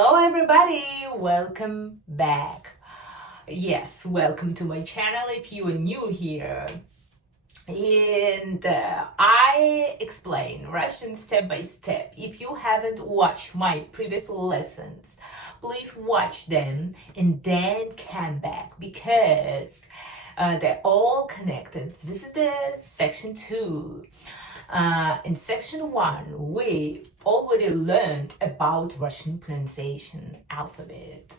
Hello everybody, welcome back. Yes, welcome to my channel if you are new here. And I explain Russian step by step. If you haven't watched my previous lessons, please watch them and then come back because they're all connected. This is the section 2. In section 1, we already learned about Russian pronunciation, alphabet,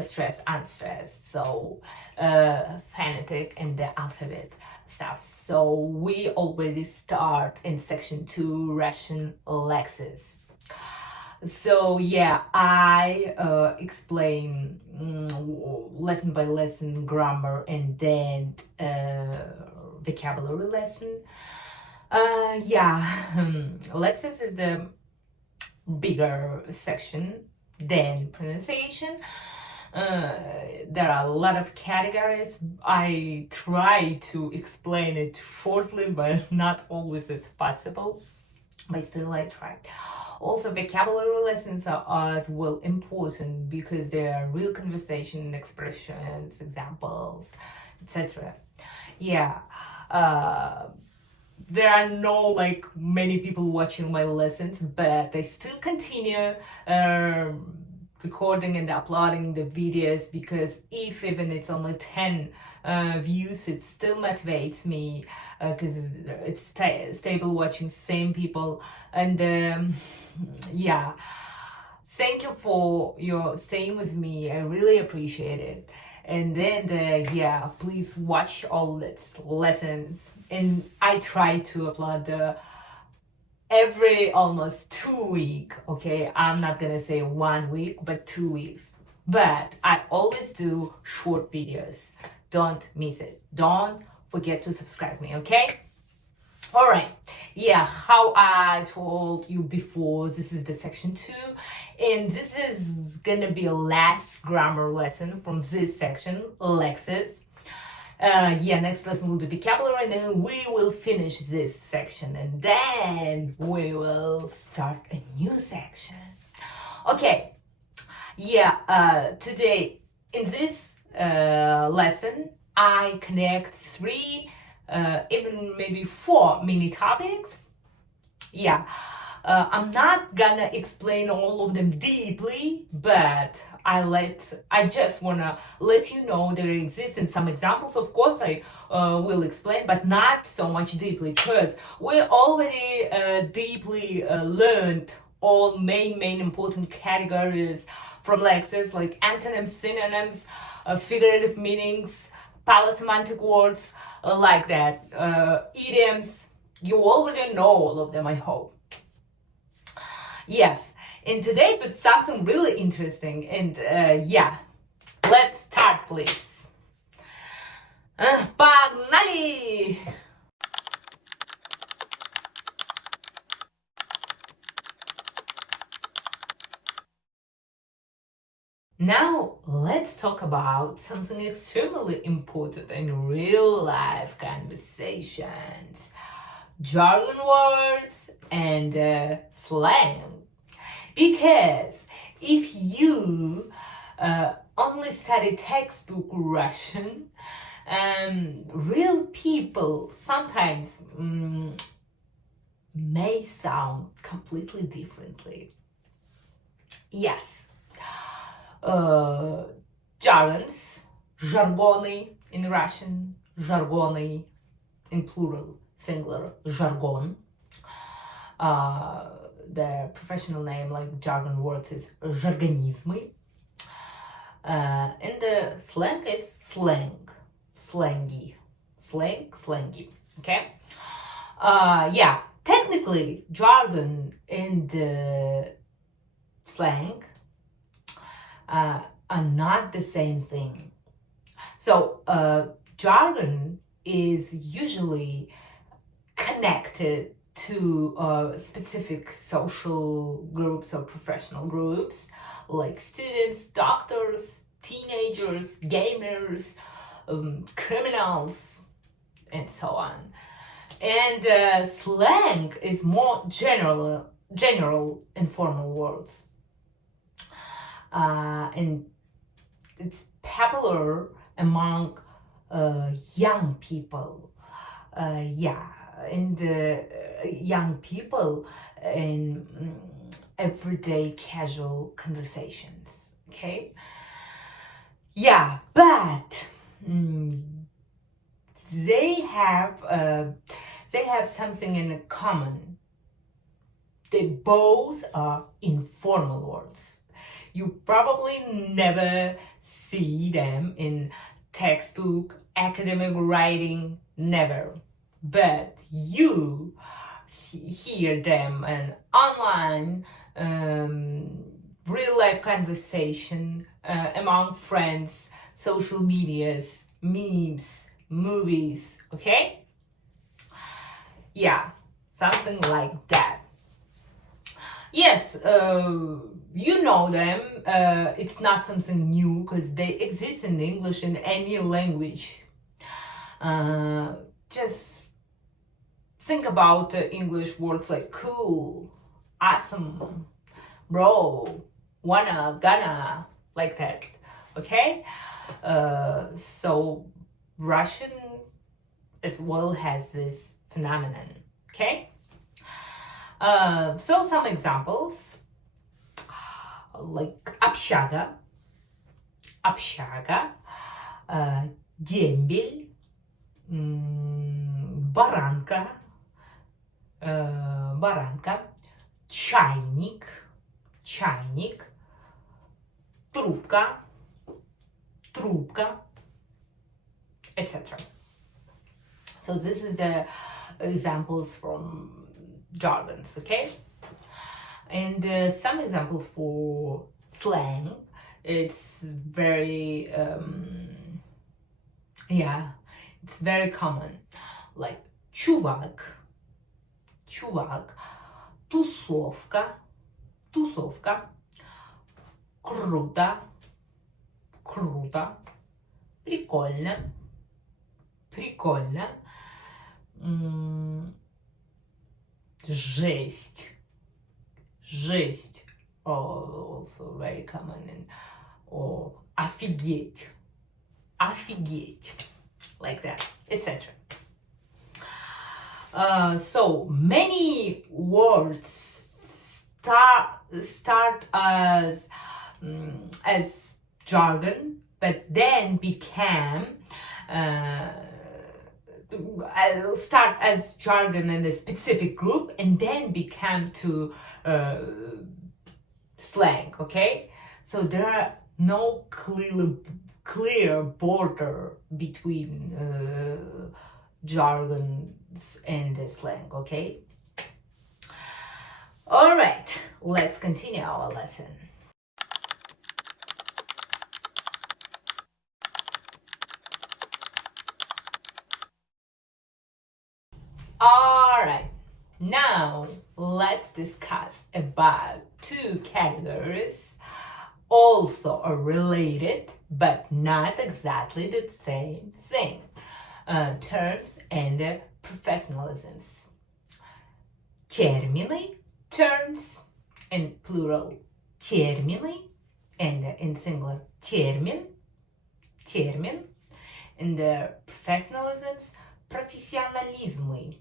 stressed, unstressed, so phonetic and the alphabet stuff. So we already start in section 2, Russian lexis. So yeah, I explain lesson by lesson grammar and then vocabulary lesson. Lexis is the bigger section than pronunciation. There are a lot of categories. I try to explain it shortly, but not always as possible. But still, I try. Also, vocabulary lessons are as well important because they are real conversation, expressions, examples, etc. There are no many people watching my lessons, but I still continue recording and uploading the videos because if even it's only 10 views, it still motivates me because it's stable watching same people. And thank you for your staying with me. I really appreciate it. And then please watch all these lessons, and I try to upload every almost 2 weeks. Okay, I'm not gonna say 1 week but 2 weeks, but I always do short videos. Don't miss it. Don't forget to subscribe me. Okay, all right. How I told you before, this is the section 2, and this is gonna be a last grammar lesson from this section, lexis. Next lesson will be vocabulary, and then we will finish this section, and then we will start a new section. Okay, today in this lesson, I connect 3 even maybe 4 mini topics. I'm not gonna explain all of them deeply, but I just wanna let you know there exist in some examples. Of course, I will explain, but not so much deeply, because we already deeply learned all main important categories from lexis, like antonyms, synonyms, figurative meanings, paleosemantic words, like that, idioms. You already know all of them, I hope. Yes, in today's with something really interesting, and let's start, please. Погнали! Now, let's talk about something extremely important in real life conversations: jargon words and slang. Because if you only study textbook Russian, real people sometimes may sound completely differently. Yes. Jargons, jargony in Russian, jargony in plural, singular, jargon. The professional name, like jargon words, is jargonismy. And the slang is slangy, okay? Technically, jargon and slang are not the same thing. So jargon is usually connected to specific social groups or professional groups, like students, doctors, teenagers, gamers, criminals, and so on. And slang is more general informal words. and it's popular among young people. And young people in everyday casual conversations. Okay. Yeah, but they have something in common. They both are informal words. You probably never see them in textbook, academic writing, never. But you hear them in online, real life conversation, among friends, social medias, memes, movies, okay? Yeah, something like that. Yes, you know them. It's not something new because they exist in English in any language. Just think about English words like cool, awesome, bro, wanna, gonna, like that. Okay? So Russian as well has this phenomenon. Okay? So some examples like общага, дембель, баранка, чайник, трубка, etc. So this is the examples from jargons, okay? And some examples for slang. It's very it's very common, like чувак, тусовка, круто, прикольно, жесть, also very common, or офигеть, like that, etc. So many words start as jargon, but then became start as jargon in a specific group and then become to slang. Okay, so there are no clear border between jargons and the slang. Okay, all right, let's continue our lesson. Alright, now let's discuss about two categories, also are related but not exactly the same thing, terms and professionalisms. Термины, terms, in plural, термины, and in singular, термин, and the professionalisms, профессионализмы,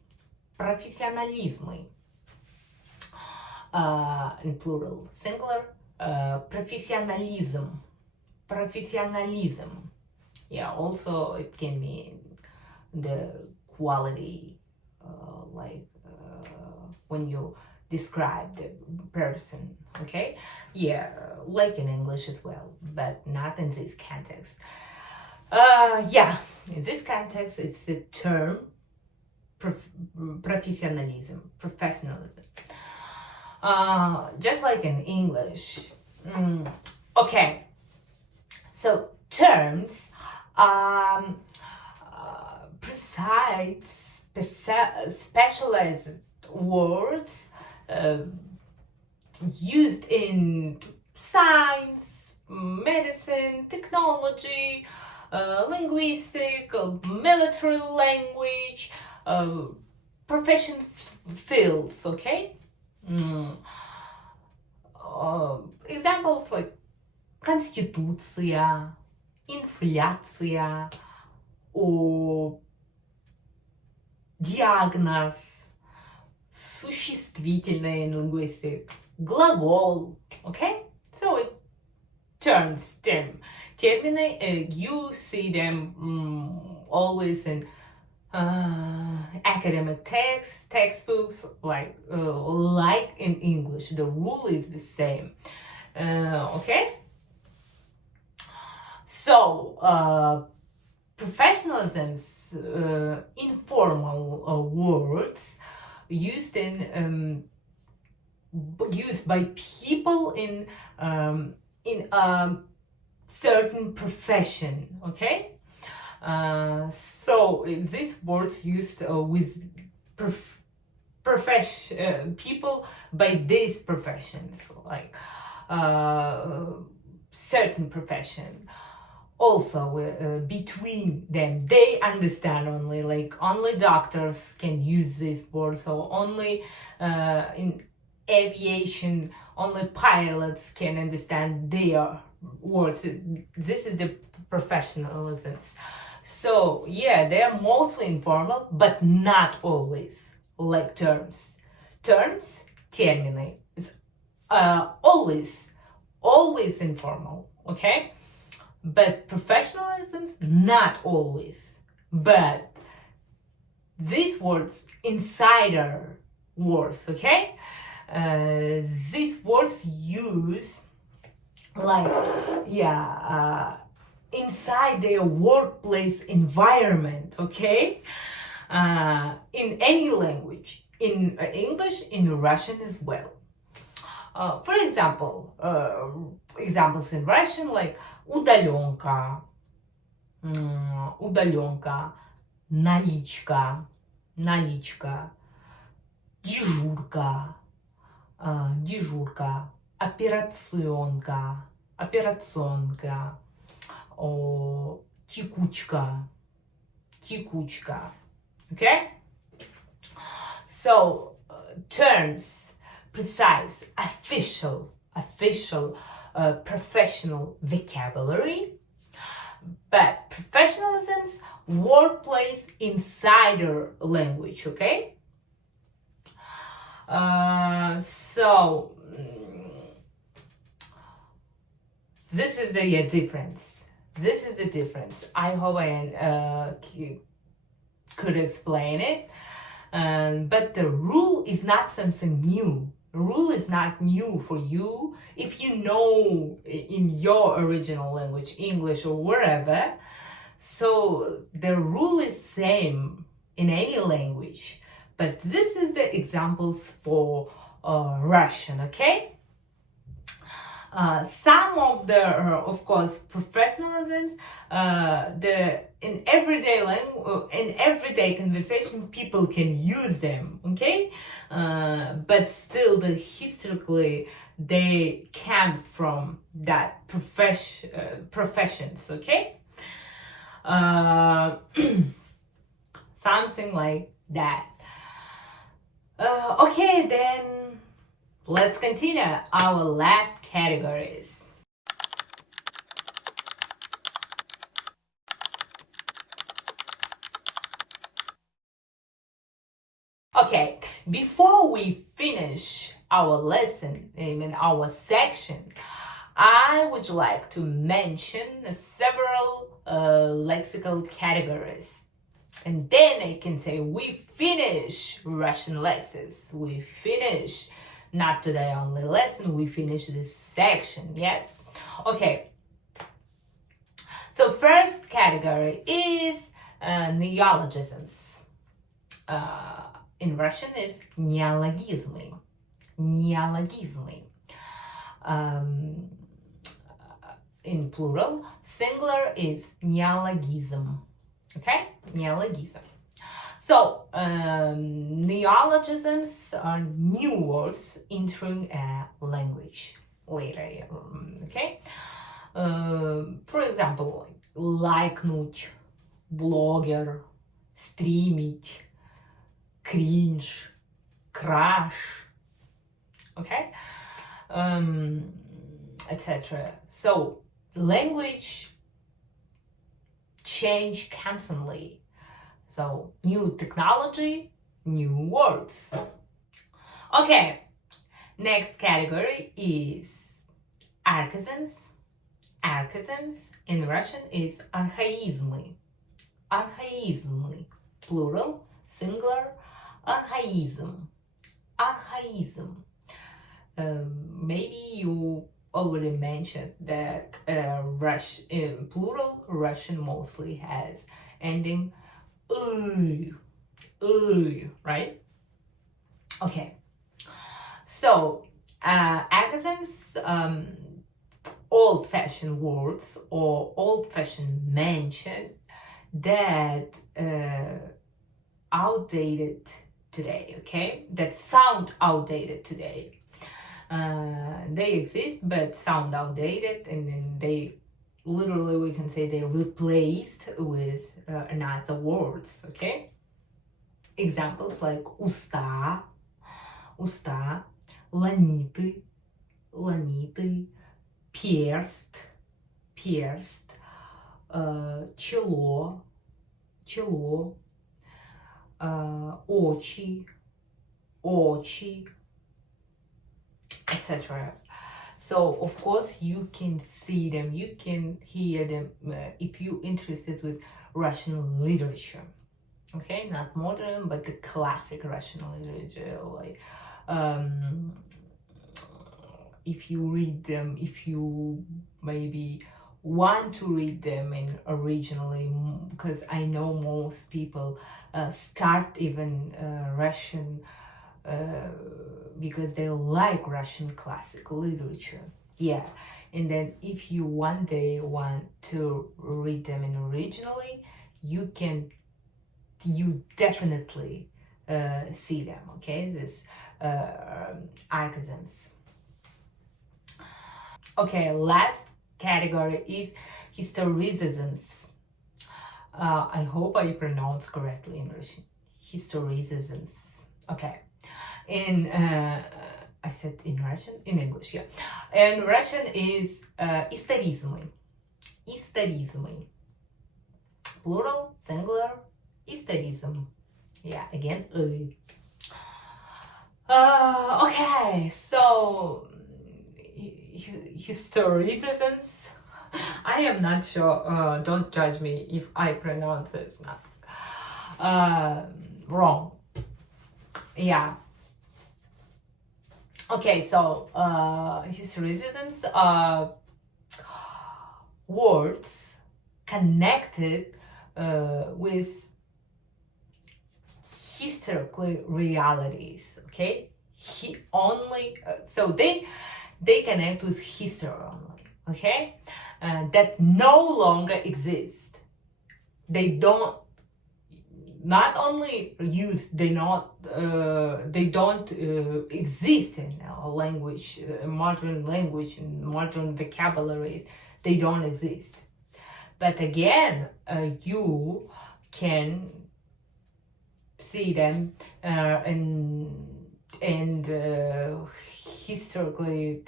in plural, singular, professionalism. Yeah, also it can mean the quality, when you describe the person, okay? Yeah, like in English as well, but not in this context. In this context, it's the term professionalism. Just like in English. Okay, so terms are precise, specialized words used in science, medicine, technology, linguistic, military language, profession fields, okay? Examples like конституция, инфляция, о, диагноз, существительное in linguistics, глагол, okay? So it термины, you see them always in academic textbooks, like in English. The rule is the same, okay? So, professionalisms, informal words used by people in certain profession, okay? So these words used with people by these professions, like certain profession. Also, between them, they understand only, like only doctors can use this word, so only in aviation, only pilots can understand their words. This is the professionalisms. So yeah, they are mostly informal, but not always, like terms. Terms, термины, is always informal, okay? But professionalisms, not always. But these words, insider words, okay? These words use like, inside their workplace environment, okay? In any language, in English, in Russian as well. For example, examples in Russian like удаленка, наличка, дежурка, операционка, текучка, okay? So, terms, precise, official, professional vocabulary, but professionalisms, workplace, insider language, okay? So this is the difference. I hope I could explain it. But the rule is not something new. Rule is not new for you if you know in your original language, English or wherever. So the rule is same in any language. But this is the examples for Russian, okay? Some of the, of course, professionalisms, in everyday conversation, people can use them, okay? But still, historically, they came from that professions, okay? Something like that. Okay, then let's continue our last categories. Okay, before we finish our lesson, our section, I would like to mention several lexical categories. And then I can say we finish Russian lexis. We finish, not today only lesson, we finish this section, yes? Okay. So first category is neologisms. In Russian is неологизмы. In plural, singular is neologism. Okay? Neologism. So, neologisms are new words entering a language later. Okay? For example, лайкнуть, блогер, стримить, кринж, краш. Okay? etc. So language change constantly. So new technology, new words. Okay, next category is archaisms. Archaisms in Russian is archaismy. Archaismy, plural, singular, archaism. Archaism. Maybe you already mentioned that in plural Russian mostly has ending right? Okay. So archaisms, old-fashioned words or old-fashioned mention that outdated today, okay? That sound outdated today. They exist but sound outdated, and then they literally, we can say, they replaced with another words, okay? Examples like уста, ланиты, перст, чело, очи, etc. So of course you can see them, you can hear them if you're interested with Russian literature. Okay, not modern, but the classic Russian literature. Like, if you read them, if you maybe want to read them in originally, because I know most people start even Russian because they like Russian classic literature. Yeah, and then if you one day want to read them in originally, you definitely see them, okay? This archaisms. Okay, last category is historicisms. I hope I pronounced correctly in Russian. Historicisms. Okay. In I said in Russian, in English, yeah. In Russian is историзмы. Историзмы. Plural, singular, historism. Yeah, again. Okay, so historicisms. I am not sure. Don't judge me if I pronounce this not wrong. Yeah. Okay, so historicisms are words connected with historical realities. Okay, so they connect with history only. Okay, that no longer exist. They don't. Not only used, they don't exist in our language, modern language and modern vocabularies. They don't exist. But again, you can see them in historically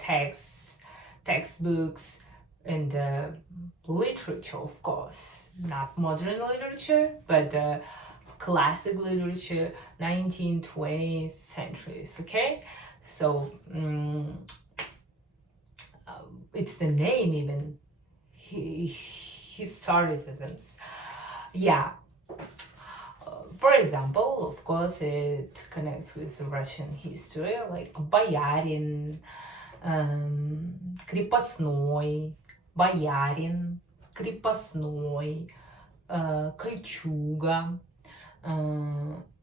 textbooks and literature, of course. Not modern literature, but classic literature, 19th, 20th centuries, okay? So it's the name even, historicisms. Yeah. For example, of course, it connects with Russian history, like боярин, крепостной, боярин, крепостной, кольчуга,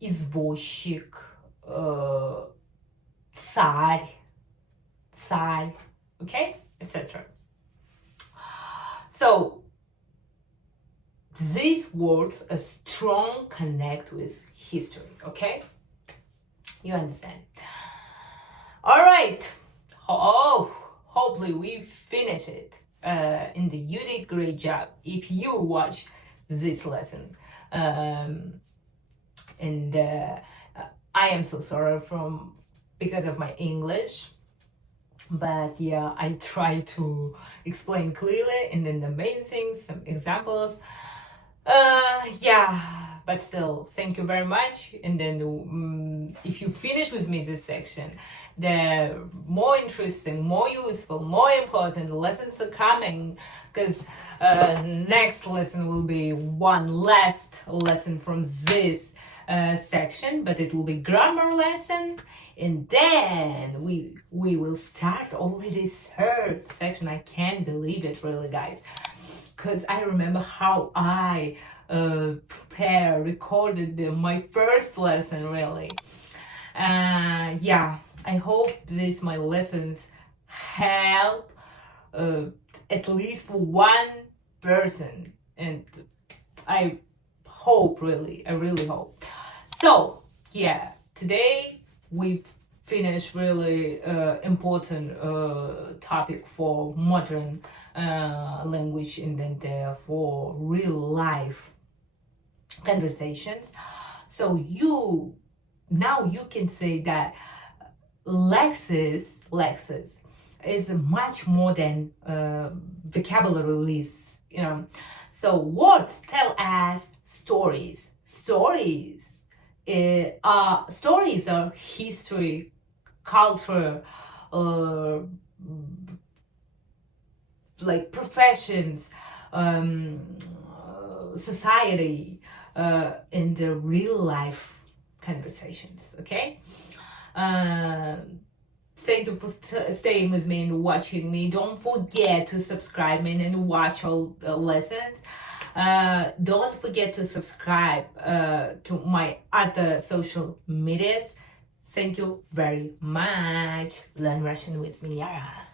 извозчик, царь, okay, etc. So these words a strong connect with history, okay? You understand? All right. Oh, hopefully we finish it. And you did great job if you watched this lesson. And I am so sorry because of my English. But yeah, I try to explain clearly and then the main things, some examples. Yeah, but still, thank you very much. And then if you finish with me this section, the more interesting, more useful, more important lessons are coming, because next lesson will be one last lesson from this section, but it will be grammar lesson, and then we will start already third section. I can't believe it, really, guys, because I remember how I recorded my first lesson, really. Yeah, I hope these my lessons help at least one person, and I hope, really, I really hope. So yeah, today we've finished really important topic for modern language, and then for real life conversations. So now you can say that lexis is much more than vocabulary lists, you know. So words tell us stories. Stories are history, culture, like professions, society, and the real life conversations. Okay. Thank you for staying with me and watching me. Don't forget to subscribe me and watch all the lessons. Don't forget to subscribe to my other social medias. Thank you very much. Learn Russian with me, Yara.